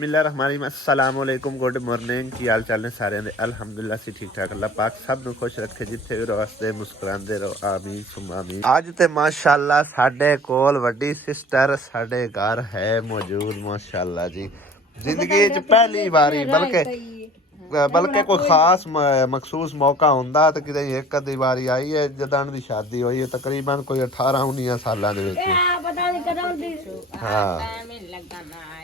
बिस्मिल्लाहिर्रहमानिर्रहीम अस्सलाम वालेकुम गुड मॉर्निंग की हाल चाल ने सारे दे अल्हम्दुलिल्लाह सी ठीक ठाक अल्लाह पाक सब नु खुश रखे जिथे भी रहो हसदे मुस्कुरांदे रहो आमीन सुम आमीन। आज ते माशाअल्लाह साडे कोल वड्डी सिस्टर साडे घर है मौजूद माशाअल्लाह जी। जिंदगी च पहली बारी बल्कि कोई खास मखसूस मौका हुंदा ते किते एक अद्धी बारी आई है जदां दी शादी हुई है तकरीबन कोई 18-19 सालां दे विच। हां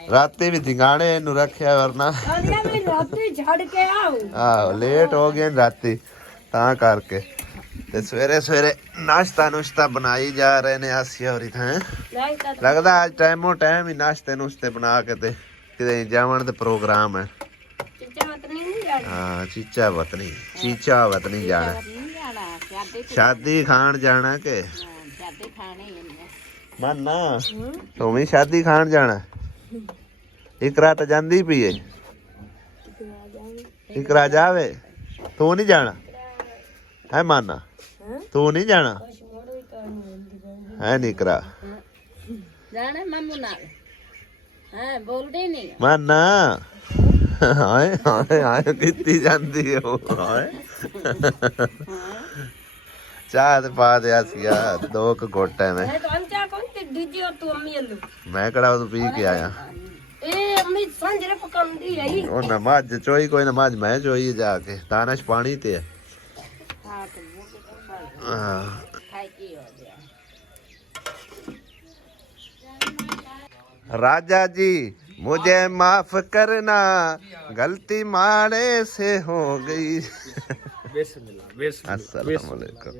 राती भी धिंगाणे नु रखिया वरना राती छड़ के आओ लेट हो गए राती तां करके ते सवेरे सवेरे नाश्ता नुश्ता बनाई जा रहे ने आसिया होरी थां लगदा आज टाइमो टाइम ही नाश्ते नुश्ते बना के ते किते जावण दे प्रोग्राम है। हाँ चीचा वतनी जाना शादी खान जाना के माना तू भी शादी खान जाना इकरा तो जांदी पी है इकरा जावे तू नहीं जाना है माना तू नहीं जाना है निकरा माना हाय हाय हाय कितनी जाती है वो हाय चाह ते पा दे आसिया दो क घोटे में मैं कड़ा तो पी के आया ओ नमाज चोई कोई नमाज मैं चोई जाके दानश पानी ते राजा जी मुझे माफ करना गलती मारे से हो गई। अस्सलाम वालेकुम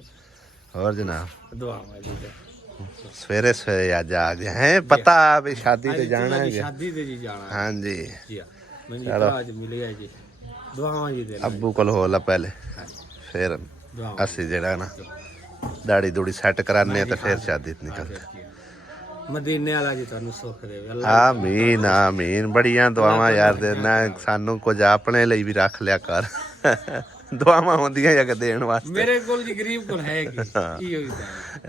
और जनाब सवेरे सवेरे आज आ गए हैं पता भी शादी पे जाना है शादी पे जी जाना हाँ जी चलो आज मिलेगा जी दुआवां जी दे अब्बू कोल होला पहले फिर असि जेड़ा ना दाढ़ी दूड़ी सेट कराने ते फिर शादी निकलते मदीने वाला जी तुहानू सुख देवे आमीन आमीन बड़ियां दुआवां यार देना सानू कुछ अपने लिए भी रख लिया कर दुआवां होंदियां या देण वास्ते मेरे कोल जी गरीब कोल है की की होई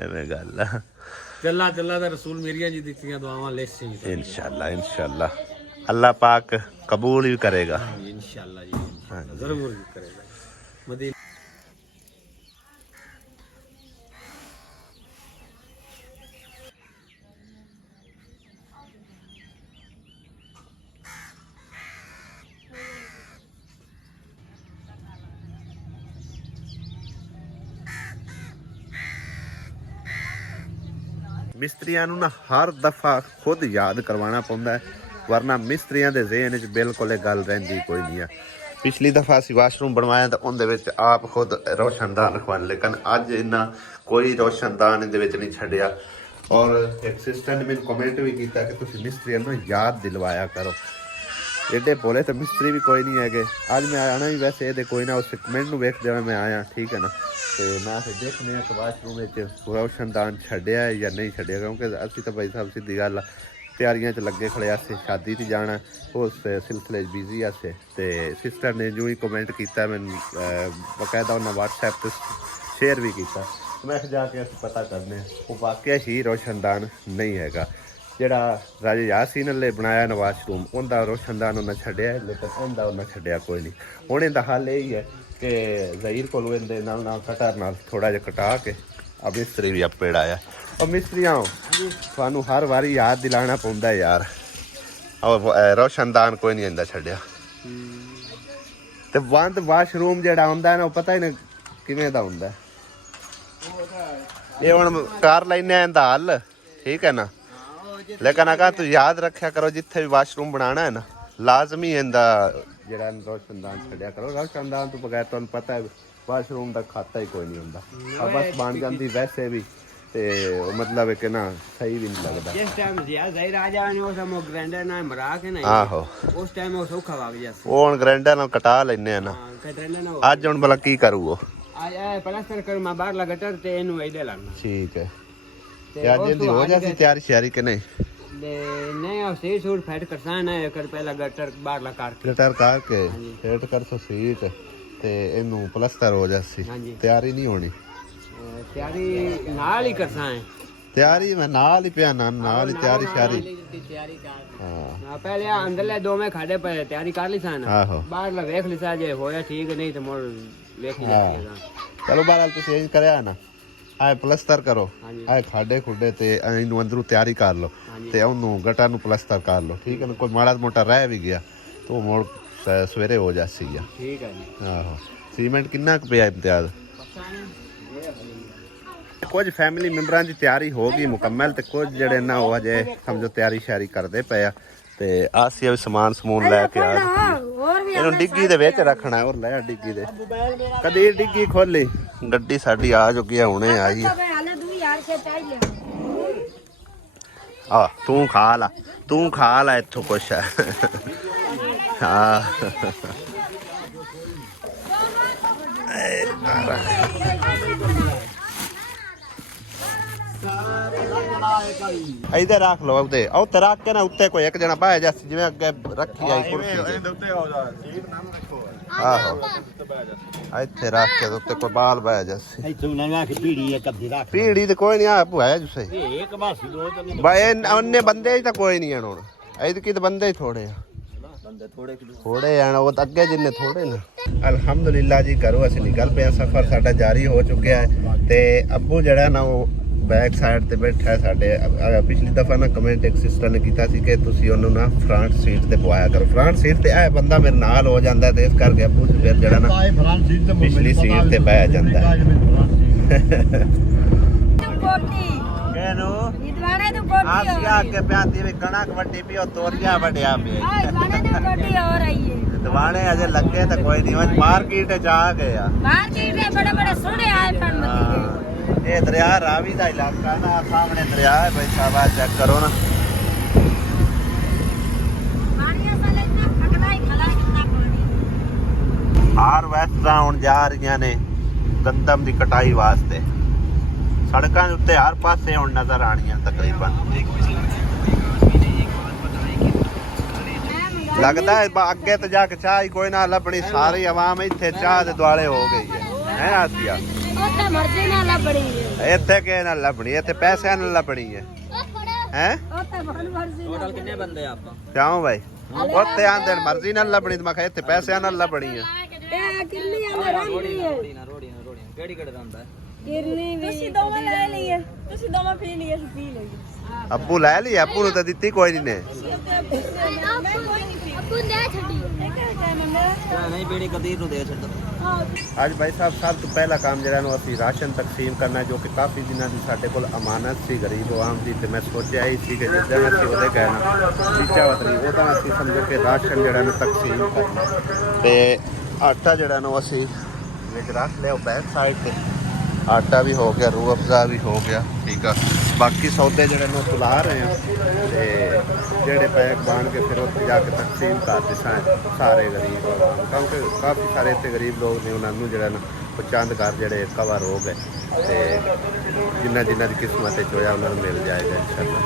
एवें गल चल्ला चल्ला दा रसूल मेरियां जी दित्तियां दुआवां ले सी इंशाअल्लाह अल्लाह पाक कबूल भी करेगा इंशाअल्लाह जी जरूर करेगा मदीने मिस्त्रियां नूं ना हर दफ़ा खुद याद करवाना पौंदा है वरना मिस्त्रियां दे ज़हन च बिल्कुल गल रहिंदी कोई नहीं है। पिछली दफ़ा असीं वाशरूम बनवाया तो उहदे विच आप खुद रोशनदान रखवाने लेकिन अज इन्ना कोई रोशनदान इहदे विच नहीं छड्डिया और एक सिस्टर ने मैनूं कमेंट भी किया कि तुसीं मिस्त्रियां नूं याद दिलवाया करो एडे बोले तो मिस्त्री भी कोई नहीं है। अज मैं आना ही वैसे ये कोई ना उस कमेंट में वेखते हुए मैं आया ठीक है ना तो मैं फिर देखने कि वाशरूम रोशनदान छड्डिया या नहीं छड्डिया क्योंकि असीं तो भाई साहब सीधी गल तैयारियां च लगे खड़े असें शादी च जाना उस सिलसिले बिजी असें तो सिस्टर ने जो ही कमेंट किया मैंने बकायदा उन्हें व्हाट्सएप पर शेयर भी किया मैं जाके अस पता करने वो वाकई ही रोशनदान नहीं हैगा ਜਿਹੜਾ राजा यासीन ने बनाया ना वाशरूम उनका रोशनदान उन्हें छड्डिया लेकिन उनका उन्हें छड्डिया कोई नहीं हुण इहदा हल यही है कि ज़हीर कोलों इहदे नाल कटर नाल थोड़ा जिहा कटा के अब मिस्त्री भी आपे डाया और मिस्त्रियां तुहानूं हर वारी याद दिलाना पौंदा यार और रोशनदान कोई नहीं इहदा छड्डिया ते बंद वाशरूम जिहड़ा हुंदा ना पता ही नहीं किवें दा हुंदा ये हुण कर लैने इहदा हल ठीक है ना लेकिन अगर तू याद रखा करो जिथे भी वाशरूम बनाना है ना लाजमी इहदा जेड़ा रोशनदान छड्डिया करो रोशनदान तो बगैर तुहानूं पता है वाशरूम का खाता ही कोई नहीं हुंदा और बस बन जाती वैसे भी ते मतलब कि ना सही भी नहीं लगता जिस टाइम ज़हीर आ जाए उस टाइम ग्राइंडर ना मरा के ना आहो उस टाइम वो सौखा वग जाता वो हुण ग्राइंडर नाल कटा लैने ना अज हुण भला की करू वो आज प्लास्टर कर मैं बाहर गटर ते इनू इधर लाना ठीक है आज जल्दी हो जाती तैयारी श्यारी के नहीं नहीं और सीट सूट फैट करसा ना कर पहला गटर बाहर ला काट के फेट कर सो सीट ते इनू प्लास्टर हो जासी तैयारी नहीं होनी तैयारी नाल ही करसा है ਤਿਆਰੀ ਮੈਂ ਨਾਲ ਹੀ ਪਿਆ ਨਾਲ ਹੀ ਤਿਆਰੀ ਸ਼ਾਰੀ ਹਾਂ ਪਹਿਲੇ ਅੰਦਰਲੇ ਦੋਵੇਂ ਖਾਦੇ ਪਏ ਤਿਆਰੀ ਕਰ ਲਈ ਸਾਂ ਆਹੋ ਬਾਹਰਲਾ ਵੇਖ ਲਿਆ ਜੇ ਹੋਇਆ ਠੀਕ ਨਹੀਂ ਤੇ ਮੁੜ ਵੇਖ ਲਿਆ ਚਲੋ ਬਾਹਰ ਤੁਸੀਂ ਇਹ ਕਰਿਆ ਨਾ ਆਏ ਪਲਸਤਰ ਕਰੋ ਆਏ ਖਾਡੇ ਖੁੱਡੇ ਤੇ ਇਹਨੂੰ ਅੰਦਰੋਂ ਤਿਆਰੀ ਕਰ ਲਓ ਤੇ ਉਹਨੂੰ ਗਟਾ ਨੂੰ ਪਲਸਤਰ ਕਰ ਲਓ ਠੀਕ ਹੈ ਨਾ ਕੋਈ ਮਾੜਾ ਮੋਟਾ ਰਹਿ ਵੀ ਗਿਆ ਤੇ ਉਹ ਮੁੜ ਸਵੇਰੇ ਹੋ ਜਾਸੀ ਆ ਠੀਕ ਹੈ ਜੀ ਆਹੋ ਸੀਮੈਂਟ ਕਿੰਨਾ ਕੁ ਪਿਆ ਇਮਤਿਆਜ਼ ਕੁਝ ਫੈਮਿਲੀ ਮੈਂਬਰਾਂ ਦੀ ਤਿਆਰੀ ਹੋ ਗਈ ਮੁਕੰਮਲ ਤੇ ਕੁਝ ਜਿਹੜੇ ਨਾ ਉਹ ਅਜੇ ਸਮਝੋ ਤਿਆਰੀ ਸ਼ਿਆਰੀ ਕਰਦੇ ਪਏ ਆ ਤੇ ਆਸੀਆ ਵੀ ਸਮਾਨ ਸਮੂਨ ਲੈ ਕੇ ਆ ਇਹਨੂੰ ਡਿੱਗੀ ਦੇ ਵਿੱਚ ਰੱਖਣਾ ਔਰ ਲੈ ਡਿੱਗੀ ਦੇ ਕਦੀ ਡਿੱਗੀ ਖੋਲੀ ਗੱਡੀ ਸਾਡੀ ਆ ਚੁੱਕੀ ਹੈ ਹੁਣੇ ਆਈ ਆ ਤੂੰ ਖਾ ਲਾ ਇੱਥੋਂ ਕੁਛ ਹੈ ਹਾਂ ਇੱਧਰ ਰੱਖ ਲਓ ਉੱਤੇ ਰੱਖ ਕੇ ਨਾ ਉੱਤੇ ਕੋਈ ਇੱਕ ਜਣਾ ਬਾਹਰ ਜਾ ਜਿਵੇਂ ਅੱਗੇ ਰੱਖੀ ਆਈ ਕੁਰਸੀ ਆਹੋ ਇੱਥੇ ਰੱਖ ਕੇ ਉੱਤੇ ਕੋਈ ਬਾਲ ਬਾਹਰ ਜਾ ਪੀੜੀ ਤੇ ਕੋਈ ਨਹੀਂ ਆ ਭੁਆਇਆ ਜੁਸੇ ਬਾਏ ਉਹਨੇ ਬੰਦੇ ਤਾਂ ਕੋਈ ਨਹੀਂ ਹੁਣ ਐਦ ਕੀ ਤਾਂ ਬੰਦੇ ਹੀ ਥੋੜੇ ਆ ਥੋੜੇ ਆਣ ਉਹ ਅੱਗੇ ਜਿੰਨੇ ਥੋੜੇ ਨਾ ਅਲਹਮਦੁਲਿਲਾ ਜੀ ਘਰੋਂ ਅਸੀਂ ਨਿਕਲ ਪਏ ਸਫ਼ਰ ਸਾਡਾ ਜਾਰੀ ਹੋ ਚੁੱਕਿਆ ਹੈ ਤੇ ਅੱਬੂ ਜਿਹੜਾ ਨਾ ਉਹ ਬੈਕ ਸਾਈਡ ਤੇ ਬੈਠਾ ਹੈ ਸਾਡੇ ਪਿਛਲੀ ਦਫਾ ਨਾ ਕਮੈਂਟ ਇੱਕ ਸਿਸਟਰ ਨੇ ਕੀਤਾ ਸੀ ਕਿ ਤੁਸੀਂ ਉਹਨੂੰ ਨਾ ਫਰੰਟ ਸੀਟ ਤੇ ਪਵਾਇਆ ਕਰੋ ਫਰੰਟ ਸੀਟ ਤੇ ਇਹ ਬੰਦਾ ਮੇਰੇ ਨਾਲ ਹੋ ਜਾਂਦਾ ਤੇ ਇਸ ਕਰਕੇ ਅੱਬੂ ਫਿਰ ਜਿਹੜਾ ਨਾ ਪਿਛਲੀ ਸੀਟ ਤੇ ਬਹਿ ਜਾਂਦਾ ਹੈ केनो इदवाने तो कोटी आप क्या के प्याती में कणक वड्डी भी और तोरिया वड्या भी इदवाने तो कोटी हो रही है इदवाने अजे लगे तो कोई नहीं बस मार्केट जा गया मार्केट में बड़े-बड़े सोने आए फन मत ये दरिया रावी दा इलाका ना सामने दरिया है भाई शाबाश चेक करो ना पानी साले इतना फटदा ही खला कितना पानी हार्वेस्टर हुन जा रही ने गंदम दी कटाई वास्ते सड़कों के उत्ते हर पासे हुण नजर आनियां तकरीबन लगता है अगे तो जाके चाह ही कोई ना लभनी सारी आवाम इत्थे चाह दे दुआले हो गई है आसिया इत्थे मर्जी ना लभनी है इत्थे के ना लभनी इत्थे पैसे ना लभनी है हैं टोटल कितने बंदे आप क्यों भाई उत्ते आंदे मर्जी ना लभनी मैं कहा इत्थे पैसे ना लभनी है ए किल्ली आ रोड़ी केड़ी केड़े रंदा है ਤੁਸੀਂ ਦੋਵੇਂ ਲੈ ਲਈਏ ਤੁਸੀਂ ਦੋਵੇਂ ਪੀ ਲਈਏ ਅਸੀਂ ਪੀ ਲਈਏ ਅੱਬੂ ਲੈ ਲਈ ਅੱਬੂ ਨੂੰ ਤਾਂ ਦਿੱਤੀ ਕੋਈ ਨਹੀਂ ਨੇ ਅੱਬੂ ਨੇ ਛੱਡੀ ਨਹੀਂ ਬੇੜੀ ਕਦੀਰ ਨੂੰ ਦੇ ਛੱਡ ਅੱਜ ਭਾਈ ਸਾਹਿਬ ਸਭ ਤੋਂ ਪਹਿਲਾ ਕੰਮ ਜਿਹੜਾ ਨੂੰ ਅਸੀਂ ਰਾਸ਼ਨ ਤਕਸੀਮ ਕਰਨਾ ਜੋ ਕਿ ਕਾਫੀ ਦਿਨਾਂ ਦੀ ਸਾਡੇ ਕੋਲ ਅਮਾਨਤ ਸੀ ਗਰੀਬ ਆਵਾਮ ਦੀ ਤੇ ਮੈਂ ਸੋਚਿਆ ਹੀ ਸੀ ਕਿ ਜਿੱਦਾਂ ਅਸੀਂ ਉਹਦੇ ਕਹਿਣਾ ਟੀਚਾ ਵਤਰੀ ਉਹਦਾ ਅਸੀਂ ਸਮਝੋ ਕਿ ਰਾਸ਼ਨ ਜਿਹੜਾ ਨੂੰ ਤਕਸੀਮ ਕਰਨਾ ਤੇ ਆਟਾ ਜਿਹੜਾ ਨੂੰ ਅਸੀਂ ਵਿੱਚ ਰੱਖ ਲਿਆ ਬੈਕ ਸਾਈਡ ਤੇ आटा भी हो गया रूह अफ़ज़ा भी हो गया ठीक है बाकी सौदे जोड़े में बुला रहे हैं तो जोड़े पैक बन के फिर उत्थे जाके तकसीम करते सारे गरीब क्योंकि काफ़ी सारे इतने गरीब लोग ने उन्होंने जोड़ा ना चंद घर जोड़े कवर हो गए तो जिन्ना जिन्ना की किस्मत होया उन्होंने मिल जाएगा इंशाअल्लाह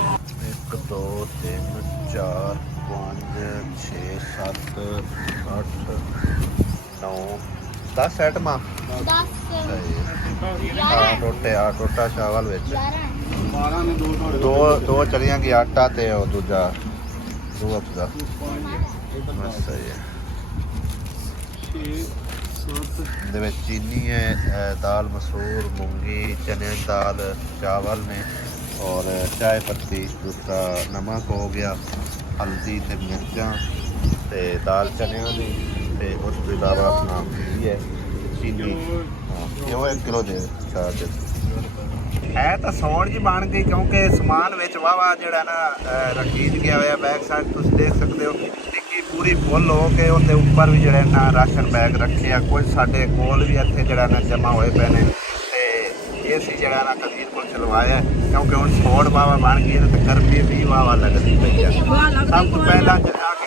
1 2 3 4 5 6 7 8 9 10 आइटमां 10 टोटा चावल दो चलियां की आटा ते दूजा रूह अफ़ज़ा बस सही है चीनी है दाल मसूर मूंगी चने की दाल चावल ने और चाय पत्ती दूसरा नमक हो गया हल्दी ते मिर्चां ते दाल चनिया दी ते उस तो इलावा अपना घी है चीनी ਉਹ 1 ਕਿਲੋ ਦੇ ਚਾਰਜ ਹੈ ਤਾਂ ਸੌਣ ਜੀ ਬਣ ਗਈ ਕਿਉਂਕਿ ਸਮਾਨ ਵਿੱਚ ਵਾਵਾ ਜਿਹੜਾ ਨਾ ਰਖੀਦ ਗਿਆ ਹੋਇਆ ਬੈਕ ਸਾਈਡ ਤੁਸੀਂ ਦੇਖ ਸਕਦੇ ਹੋ ਟਿੱਕੀ ਪੂਰੀ ਫੁੱਲ ਹੋ ਕੇ ਉਹਦੇ ਉੱਪਰ ਵੀ ਜਿਹੜੇ ਨਾ ਰਾਸ਼ਨ ਬੈਗ ਰੱਖੇ ਆ ਕੁਝ ਸਾਡੇ ਕੋਲ ਵੀ ਇੱਥੇ ਜਿਹੜਾ ਨਾ ਜਮ੍ਹਾਂ ਹੋਏ ਪਏ ਨੇ ਤੇ ਏਸੀ ਜਿਹੜਾ ਨਾ ਕਦੀਰ ਕੋਲ ਚਲਵਾਇਆ ਕਿਉਂਕਿ ਹੁਣ ਸੌੜ ਵਾਵਾ ਬਣ ਗਈ ਤੇ ਗਰਮੀ ਵੀ ਵਾਵਾ ਲੱਗਦੀ ਪਈ ਆ ਸਭ ਤੋਂ ਪਹਿਲਾਂ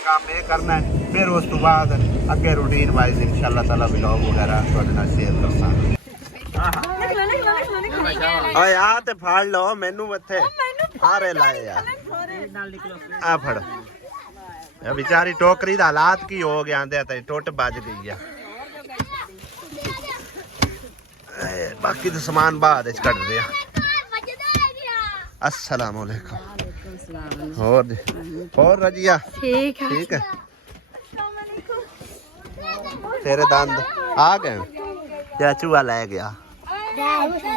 काम ये करना है फिर उस तो बाद अगे रूटीन वाइज इंशाल्लाह ताला व्लॉग वगैरह ਤੁਹਾਡੇ ਨਾਲ ਸ਼ੇਅਰ ਕਰਾਂਗੇ ਓਏ ਆ ਤੇ ਫੜ ਲਓ ਮੈਨੂੰ ਇੱਥੇ ਹਾਰੇ ਲਾਏ ਆ ਆ ਫੜ ਇਹ ਵਿਚਾਰੀ ਟੋਕਰੀ ਦਾ ਹਾਲਾਤ ਕੀ ਹੋ ਗਿਆ ਆਂਦੇ ਤੇ ਟੁੱਟ ਵੱਜ ਗਈ ਆ ਬਾਕੀ ਤਾਂ ਸਮਾਨ ਬਾਅਦ ਵਿੱਚ ਕੱਢਦੇ ਆ अस्सलाम वालेकुम। और रजिया ठीक है। ठीक है। तेरे दंद आ गए या चूहा ले गया?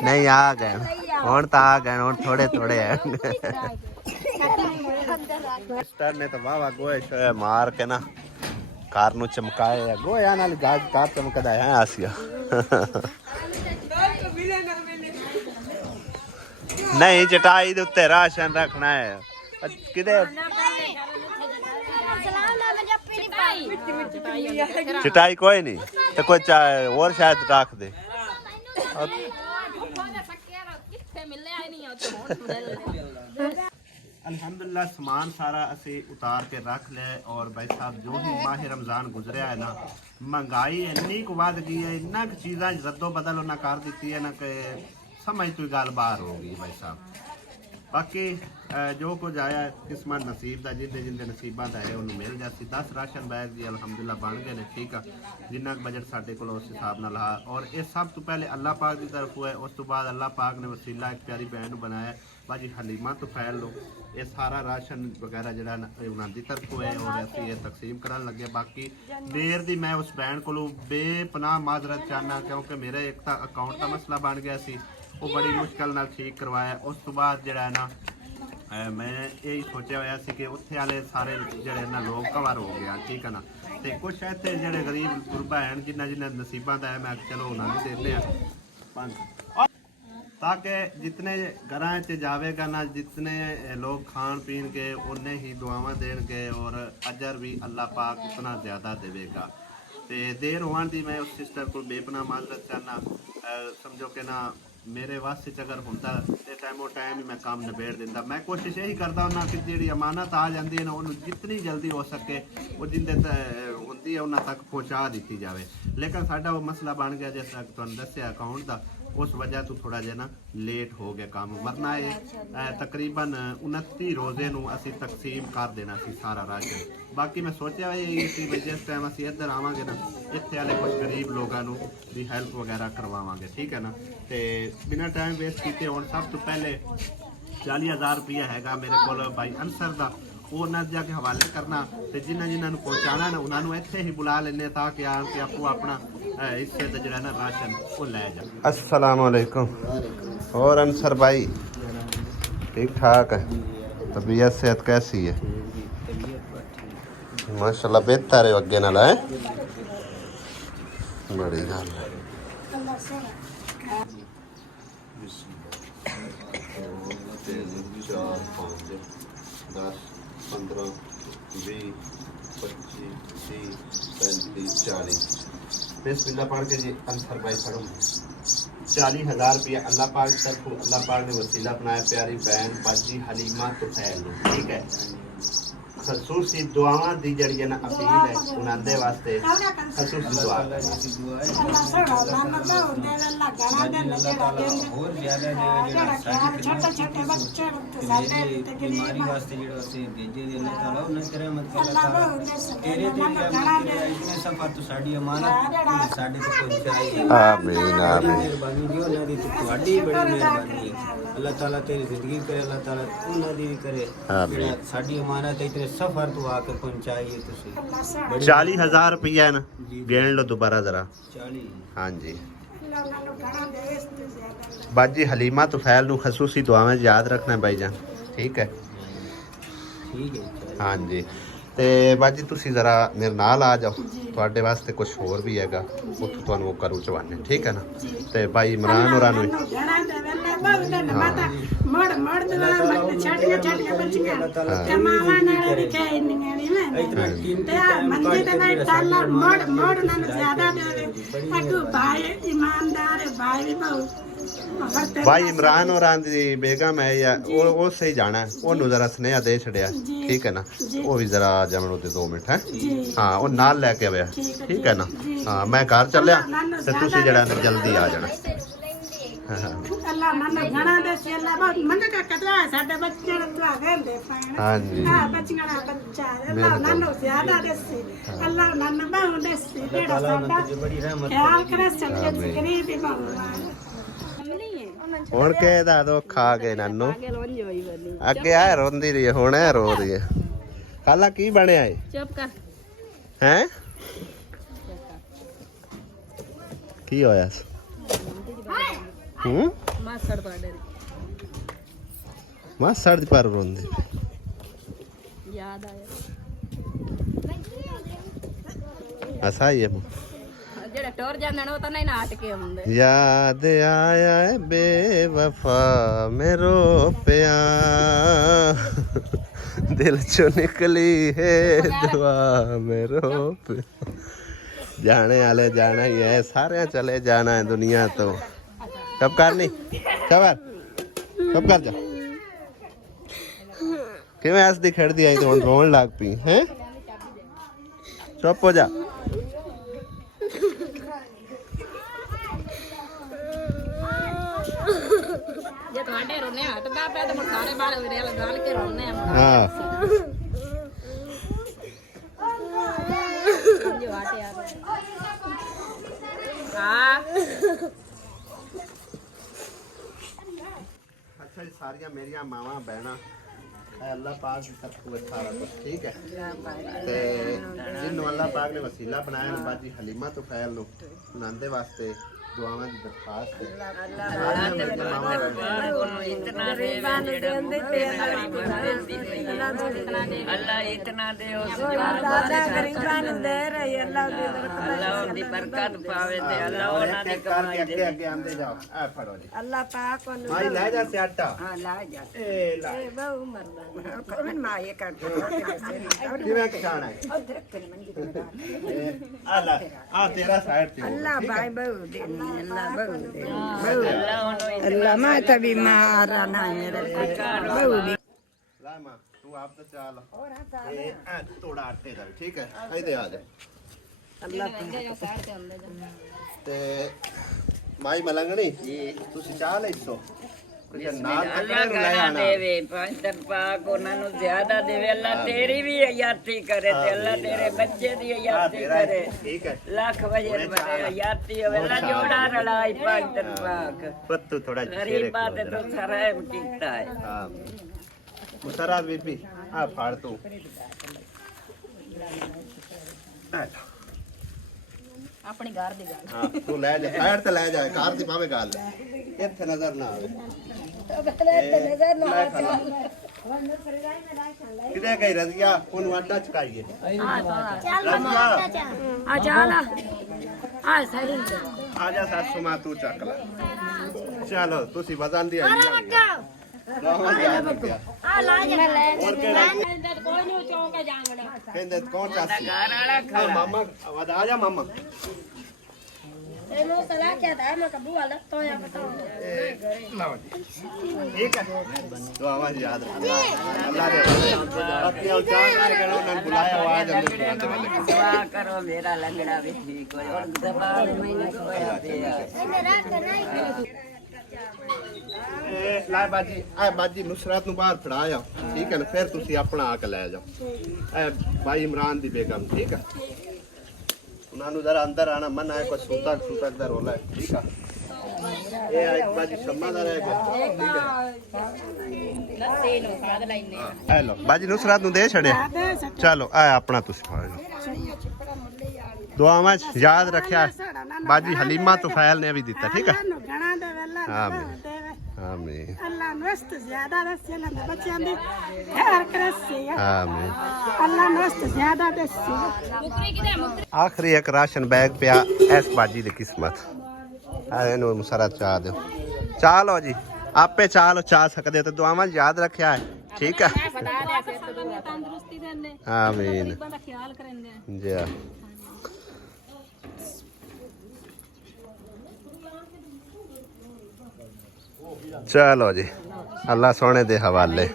नहीं आ गए हुण तो आ गए, हुण थोड़े थोड़े है। सिस्टर ने तो वाह गोए शोए मार के ना कार नू चमकाए है। गोया नाल कार चमकदा है आसिया। नहीं चटाई दे उत्ते राशन रखना है किदे चटाई कोई नहीं तो कोई और शायद रख दे। अल्हम्दुलिल्लाह सामान सारा असी उतार के रख ले। और भाई साहब जो ही माह रमज़ान गुजरिया है ना, महंगाई इन्नी को वध गई है, इन्ना की चीज़ां रद्दो बदल उन्हें कर दी है ना कि समझ तो गल बाहर हो गई भाई साहब। बाकी जो कुछ आया किस्मत नसीब का, जिंदे जिंदे नसीबा का है उन्हें मिल जाती। 10 राशन बैग भी अल्हम्दुलिल्लाह बन गए हैं। ठीक है, जिन्ना बजट साढ़े को उस हिसाब नाल हा। और ये सब तो पहले अल्लाह पाक की तरफ हुआ है, उस तो बाद अल्लाह पाक ने वसीला एक प्यारी बहन बनाया बाजी हलीमा तो फैल लो। ये सारा राशन वगैरह जो उन्होंने की तरफ हुआ है और असी ये तकसीम करन लगे। बाकी देर दी मैं उस बहन को बेपनाह माजरत चाहना, क्योंकि मेरे एक तो अकाउंट का मसला बन गया सी, वो बड़ी मुश्किल नाल ठीक करवाया। उस तो बाद जो है ना मैं यही सोचा हुआ सी कि उत्थे वाले सारे जड़े ना लोग कवर हो गया। ठीक है ना, तो कुछ इतने जड़े गरीब गुरबा हैं जिन्हें जिन्हें नसीबा का है, मैं चलो उन्होंने देते हैं ताकि जितने घर जाएगा ना, जितने लोग खान पीन के उन्ने ही दुआवां देंगे और अजर भी अल्लाह पाक उतना ज़्यादा देगा। तो देर होने की मैं उस सिस्टर को बेपना माजरत चाहना। समझो कि ना मेरे वास्ते अगर होंदा ते टाइमो टाइम ही मैं काम निबेड़ दिंदा। मैं कोशिश यही करता हूँ कि जी अमानत आ जाती है ना उन्होंने जितनी जल्दी हो सके वो जिंदे होंदी है उन्होंने तक पहुँचा दी जाए। लेकिन साडा वो मसला बन गया जैसा तुहानू दस्सिया अकाउंट का, उस वजह तो थोड़ा जिहा ना लेट हो गया काम। वरना ये तकरीबन 29 रोजे नू असी तकसीम कर देना सी सारा राशन। बाकी मैं सोचा कि जिस टाइम असी इधर आवांगे ना, इत्थे वाले कुछ गरीब लोगों नू भी हेल्प वगैरह करवावांगे। ठीक है ना, तो बिना टाइम वेस्ट किए हुण सब तो पहले 40,000 रुपया हैगा मेरे को भाई अंसर का, वो ना जाके हवाले करना। तो जिन्होंने पहुँचाना ना उन्होंने इत्थे ही बुला लेने ताकि आन के आपको अपना हिस्से का जो ना राशन वो ले जाए। अस्सलाम वालेकुम। और अंसर भाई ठीक ठाक है? तबीयत सेहत कैसी है? माशाल्लाह बेहतर है अगे नाल है, बड़ी गल है। 10 15 20 25 30 35 40 बिस्मिल्लाह पढ़ के जी अंसर भाई पढ़ो। 40,000 रुपया अल्लाह पाक की तरफ अल्लाह पाक ने वसीला अपनाया प्यारी बहन बाजी हलीमा तो फैल। ठीक है, खसूसी दुआवां दी जड़ी है ना अपील है उन्हां वास्ते खसूसी दुआ अल्लाह ताला तेरी जिंदगी करे, अल्लाह ताला उन्हां दी भी करे। साडी अमानत इतने सफर तो आकर पहुंचाई है तुसी। 40,000 रुपया है ना, गिन लो दोबारा जरा। 40 हाँ जी, बाजी हलीमा तो फैल नू खसूसी दुआवें याद रखना भाईजान। ठीक है, ठीक है। हाँ जी, तो बाजी तुसी जरा मेरे नाल आ जाओ, थोड़े वास्ते कुछ होर भी हैगा उत्थों तुहानू वो करू चवाने। ठीक है ना, तो भाई इमरान होरां नू भाई इमरान और दी बेगम है या वो सही जाना है, वो जरा स्नेहा दे छड़िया। ठीक है ना, वो भी जरा जमन होते 2 मिनट है। हाँ, वो नाल लेके आया। ठीक है ना, हाँ मैं घर चलिया तो तुसी जरा जल्दी आ जाना। हाँ जी, ਹੁਣ ਕੇ ਦਾ ਦੋ ਖਾ ਕੇ ਨਾਨੂ ਅੱਗੇ ਆ ਰੋਂਦੀ ਰਹੀ ਹੁਣ ਐ ਰੋ ਰਹੀ ਹੈ ਖਾਲਾ ਕੀ ਬਣਿਆ ਏ ਚੁੱਪ ਕਰ ਹੈ ਕੀ ਹੋਇਆ ਹੂੰ ਮਾਸੜ ਤੁਹਾਡੇ ਮਾਸੜ ਦੀ ਪਰ ਰੋਂਦੀ ਯਾਦ ਆਇਆ ਅਸਾ ਹੀ ਹੈ ਜਿਹੜਾ ਟੁਰ ਜਾਂਦੇ ਨੇ ਉਹ ਤਾਂ ਨਹੀਂ ਨਾਟ ਕੇ ਆਉਂਦੇ याद आया है बेवफा मेरो पिया दिल चो निकली है दुआ मेरो पिया जाने वाले जाना ही है सारे चले जाना है दुनिया तो कब करनी कब कर जा किवें हसदी खड़दी आई तो हुण रोण लग पई हैं चुप हो जा ਜੇ ਤੁਹਾਡੇ ਰੋਣੇ ਹਟਦਾ ਪਿਆ ਤਾਂ ਸਾਰੇ ਬਾਹਰ ਵੀਰੇ ਗੱਲ ਕੇ ਰੋਣੇ ਆ हाँ ਜੋ ਹਟੇ ਆ ਹਾਂ अच्छा जी सारिया मेरिया मावा बहना अल्लाह पाक की तरफ से सारा कुछ ठीक है ते जिन्हों अल्लाह पाक ने वसीला बनाया ना बाजी हलीमा तो खैर लो सुनांदे वास्ते दुआवां दी दरखास्त अल्लाह इतना दे उस गरीबां ਨੂੰ ਦੇ ਰਹੀ ਅੱਲਾਹ ਦੀ ਅੱਲਾਹ ਦੀ ਬਰਕਤ ਪਾਵੇ ਤੇ ਅੱਲਾਹ ਉਹਨਾਂ ਦੀ ਕਮਾਈ ਦੇ ਅੱਗੇ ਆਂਦੇ ਜਾਓ ਐ ਫੜੋ ਜੀ ਅੱਲਾਹ ਪਾਕ ਉਹਨੂੰ ਮਾਈ ਲੈ ਜਾ ਸੇ ਆਟਾ ਹਾਂ ਲਾ ਜਾ ਏ ਲਾ ਇਹ ਬਹੁ ਮਰਦਾ ਕੋਣ ਮਾਏ ਕਰ ਕਿਵੇਂ ਖਾਣਾ ਹੈ ਆ ਲੈ ਆ ਤੇਰਾ ਸਾਈਡ ਤੇ ਅੱਲਾਹ ਬਾਈ ਬਹੁ ਦੇ ਅੱਲਾਹ ਬਹੁ ਦੇ ਅੱਲਾਹ ਮੈਂ ਤਾਂ ਬਿਮਾਰ ਆ ਨਾ ਮੇਰੇ ਬਹੁ ਦੀ ਲੈ ਮਾਂ ਤੂੰ ਆਪ ਤਾਂ ਚੱਲ ਇਹ ਐ ਤੋੜਾ ਆਟੇ ਦਾ ਠੀਕ ਹੈ ਇਹਦੇ ਆ ਜਾ ਤੇ ਮਾਈ ਮਲੰਗਣੀ ਜੀ ਤੁਸੀਂ ਚਾਹ ਲੈ ਸੋ ਕੁਝ ਨਾਲ ਅੱਲਾਹ ਗਾਣਾ ਦੇਵੇ ਪੰਜ ਪਾਕ ਉਹਨਾਂ ਨੂੰ ਜ਼ਿਆਦਾ ਦੇਵੇ ਅੱਲਾਹ ਤੇਰੀ ਵੀ ਹਯਾਤੀ ਕਰੇ ਤੇ ਅੱਲਾਹ ਤੇਰੇ ਬੱਚੇ ਦੀ ਹਯਾਤੀ ਕਰੇ ਠੀਕ ਹੈ ਲੱਖ ਵਜੇ ਬੜੇ ਹਯਾਤੀ ਹੋਵੇ ਅੱਲਾਹ ਜੋੜਾ ਰਲਾਈ ਪੰਜ ਪਾਕ ਪੱਤੂ ਥੋੜਾ ਗਰੀਬਾਂ ਤੇ ਤੂੰ ਸਰਹਿਮ ਕੀਤਾ ਹੈ ਹਾਂ ਮੁਸਰਾ ਬੀਬੀ ਆ ਫਾੜ ਤੂੰ ਆਪਣੀ ਘਰ ਦੀ ਗੱਲ ਹਾਂ ਤੂੰ ਲੈ ਜਾ ਸਾਈਡ ਤੇ ਲੈ ਜਾ ਕਾਰ ਦੀ ਭਾਵੇਂ ਗੱਲ ਇੱਥੇ ਨਜ਼ਰ ਨਾ ਆਵੇ ਕਿਤੇ ਗਈ ਰਜ਼ੀਆ ਉਹਨੂੰ ਆਟਾ ਚਕਾਈਏ ਆ ਚਾਲਾ ਆ ਸਹੀ ਆ ਜਾ ਸਾਸੂ ਮਾਂ ਤੂੰ ਚੱਕ ਲੈ ਚਲੋ ਤੁਸੀਂ ਵਜ਼ਨ ਦੀ ਆਈ ਆ ਲਾ ਜਾ ਕੋਈ ਨਹੀਂ ਚੌਂਕੇ ਜਾਵਣਾ ਕਹਿੰਦੇ ਕੌਣ ਚਾਸੀ ਘਰ ਵਾਲਾ ਖੜਾ ਮਾਮਾ ਆਵਾਜ਼ ਆ ਜਾ ਮਾਮਾ ਇਹਨੂੰ ਸਲਾਹ ਕਿਹਾ ਤਾਂ ਮੈਂ ਕਬੂ ਵਾਲਾ ਤੋਂ ਆ ਬਤਾਓ ਲਓ ਜੀ ਠੀਕ ਹੈ ਦੁਆਵਾਂ ਯਾਦ ਰੱਖਣਾ ਅੱਲਾਹ ਦੇ ਬਾਕੀ ਉਹ ਚਾਹ ਕਰਕੇ ਉਹਨਾਂ ਨੂੰ ਬੁਲਾਇਆ ਆਵਾਜ਼ ਅੰਦਰ ਸੁਣਾਉਂਦੇ ਵਾਲੇ ਦੁਆ ਕਰੋ ਮੇਰਾ ਲੰਗੜਾ ਵੀ ਠੀਕ ਹੋਏ ਔਰ ਦਬਾਰ ਮਹੀਨੇ ਹੋਇਆ ਤੇ ਇਹ ਲੈ ਬਾਜੀ ਆ ਬਾਜੀ ਨੁਸਰਤ ਨੂੰ ਬਾਹਰ ਫੜਾਇਆ ਠੀਕ ਹੈ ਨਾ ਫਿਰ ਤੁਸੀਂ ਆਪਣਾ ਆ ਕੇ ਲੈ ਜਾਓ ਇਹ ਭਾਈ ਇਮਰਾਨ ਦੀ ਬੇਗਮ ਠੀਕ ਹੈ ਉਹਨਾਂ ਨੂੰ ਜ਼ਰਾ ਅੰਦਰ ਆਣਾ ਮਨ ਹੈ ਕੋਈ ਸੂਤਕ ਦਾ ਰੋਲਾ ਹੈ ਠੀਕ ਹੈ ਇਹ ਇੱਕ ਬਾਜੀ ਸ਼ਮਾ ਦਾ ਰਹਿ ਗਿਆ ਠੀਕ ਹੈ ਲੱਤੇ ਨੂੰ ਸਾਧ ਲੈਨੇ ਇਹ ਲਓ ਬਾਜੀ ਨੁਸਰਤ ਨੂੰ ਦੇ ਛੜਿਆ ਚਲੋ ਆ ਆਪਣਾ ਤੁਸੀਂ ਫੜ ਲਓ ਦੁਆਵਾਂ 'ਚ ਯਾਦ ਰੱਖਿਆ ਬਾਜੀ ਹਲੀਮਾ ਤੁਫੈਲ ਨੇ ਵੀ ਦਿੱਤਾ ਠੀਕ ਹੈ ਆਮੀਨ ਆਮੀਨ ਅੱਲਾ ਨਸਤ ਜ਼ਿਆਦਾ ਦੱਸੇ ਨਾ ਬੱਚਿਆਂ ਦੀ ਖੈਰ ਕਰੇ ਆਮੀਨ ਅੱਲਾ ਨਸਤ ਜ਼ਿਆਦਾ ਦੱਸੇ ਮੁਕਰੀ ਕਿਦੇ ਮੁਕਰੀ ਆਖਰੀ ਇੱਕ ਰਾਸ਼ਨ ਬੈਗ ਪਿਆ ਇਸ ਬਾਜੀ ਦੀ ਕਿਸਮਤ ਆ ਇਹਨੂੰ ਮੁਸਰਾ ਚਾਹ ਦਿਓ ਚਾਹ ਲਓ ਜੀ ਆਪੇ ਚਾਹ ਲਓ ਚਾਹ ਸਕਦੇ ਤੇ ਦੁਆਵਾਂ ਯਾਦ ਰੱਖਿਆ ਹੈ ਠੀਕ ਹੈ ਬਤਾ ਲਿਆ ਸੇ ਤੰਦਰੁਸਤੀ ਦੇਣੇ ਆਮੀਨ ਗਰੀਬਾਂ ਦਾ ਖਿਆਲ ਕਰਨੇ ਜੀ ਚਲੋ ਜੀ ਅੱਲਾ ਸੋਹਣੇ ਦੇ ਹਵਾਲੇ